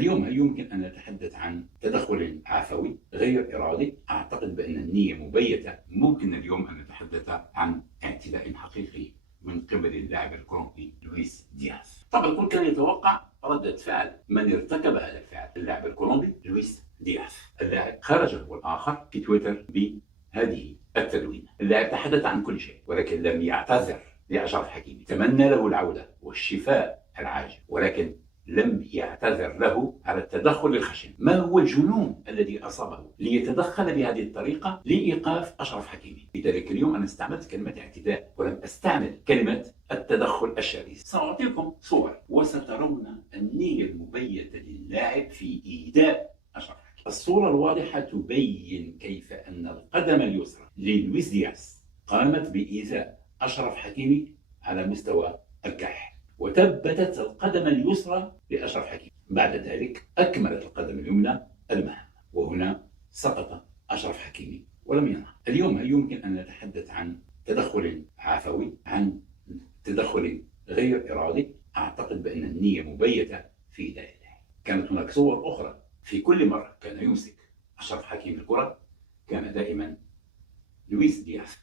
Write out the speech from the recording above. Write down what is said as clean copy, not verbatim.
اليوم هل يمكن أن نتحدث عن تدخل عفوي غير إرادي؟ أعتقد بأن النية مبيتة. ممكن اليوم أن نتحدث عن اعتداء حقيقي من قبل اللاعب الكولومبي لويس دياز. طبعا الكل كان يتوقع ردة فعل من ارتكب هذا الفعل، اللاعب الكولومبي لويس دياز. اللاعب خرج هو الآخر في تويتر بهذه التدوينة. اللاعب تحدث عن كل شيء ولكن لم يعتذر لأشرف حكيمي، تمنى له العودة والشفاء العاجل ولكن لم يعتذر له على التدخل الخشن. ما هو الجنون الذي أصابه ليتدخل بهذه الطريقة لإيقاف أشرف حكيمي؟ لذلك اليوم أنا استعملت كلمة اعتداء ولم أستعمل كلمة التدخل الشرس. سأعطيكم صور وسترون النية المبيتة للاعب في إيذاء أشرف حكيمي. الصورة الواضحة تبين كيف أن القدم اليسرى للويس دياز قامت بإيذاء أشرف حكيمي على مستوى الكح، وثبتت القدم اليسرى لأشرف حكيمي. بعد ذلك أكملت القدم اليمنى المهمة، وهنا سقط أشرف حكيمي ولم ينهض. اليوم هل يمكن أن نتحدث عن تدخل عفوي، عن تدخل غير إرادي؟ أعتقد بأن النية مبيتة في ذلك. كانت هناك صور أخرى، في كل مرة كان يمسك أشرف حكيمي الكرة كان دائما لويس دياز